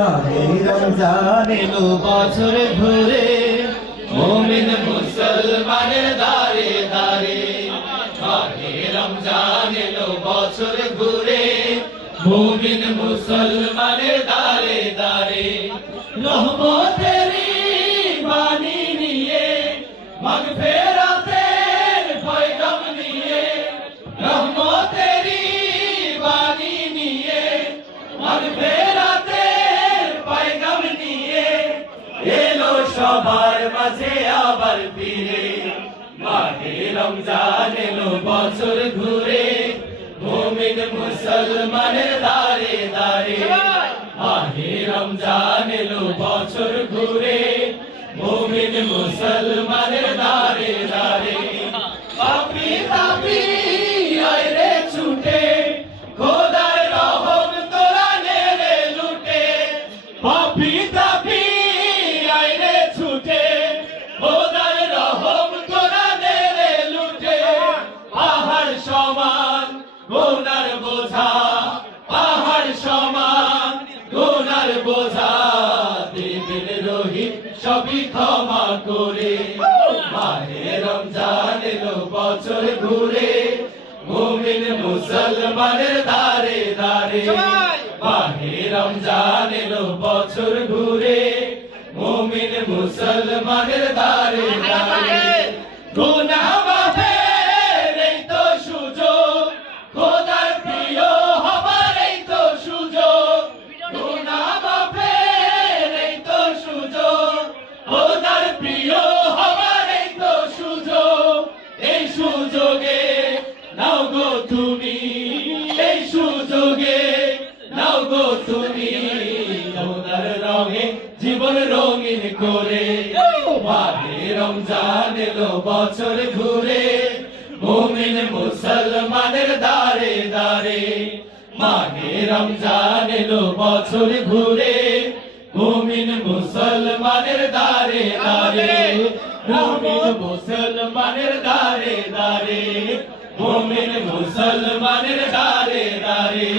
মাহে রমজান এলো বছর ঘুরে, মুমিন মুসলমানের দারে দারে। মাহে রমজান এলো বছর ঘুরে, মুমিন মুসলমানের দারে দারে। রহমতেরই বাণী নিয়ে, মাগফিরাতের পয়গাম নিয়ে, রহমতেরই বাণী নিয়ে, মাগফিরাতের পয়গাম নিয়ে এলো সবার মাঝে আবার ফিরে। মাহে রমজান এলো বছর ঘুরে, মুমিন মুসলমানের দারে দারে। মাহে রমজান এলো বছর ঘুরে, মুমিন মুসলমানের দারে দারে। পাপী তাপী আয় রে ছুটে, খোদার রহম তোরা নে রে লুটে। পাপী তাপী আয় রে ছুটে, খোদার রহম তোরা নে রে লুটে। পাহাড় সমান গুনার বোঝা, পাহাড় সমান গুনার বোঝা, দিবেন রহিম সবই ক্ষমা করে। মাহে রমজান এলো বছর ঘুরে, মুমিন মুসলমানের দারে দারে। মাহে রমজান এলো বছর ঘুরে, মুমিন মুসলমানের দারে দারে। গুনাহ মাফের এই তো সুযোগ, খোদার প্রিয় হবার এই তো সুযোগ। গুনাহ মাফের এই তো সুযোগ, খোদার প্রিয় হবার এই তো সুযোগ। এই সুযোগে নাও গো তুমি, এই সুযোগে নাও গো তুমি, খোদার রঙে জীবন রঙিন করে। মাহে রমজান এলো বছর ঘুরে, মুমিন মুসলমানের দারে দারে। মাহে রমজান এলো বছর ঘুরে, মুমিন মুসলমানের দারে দারে। মুমিন মুসলমানের দারে দারে, মুমিন মুসলমানের দারে দারে।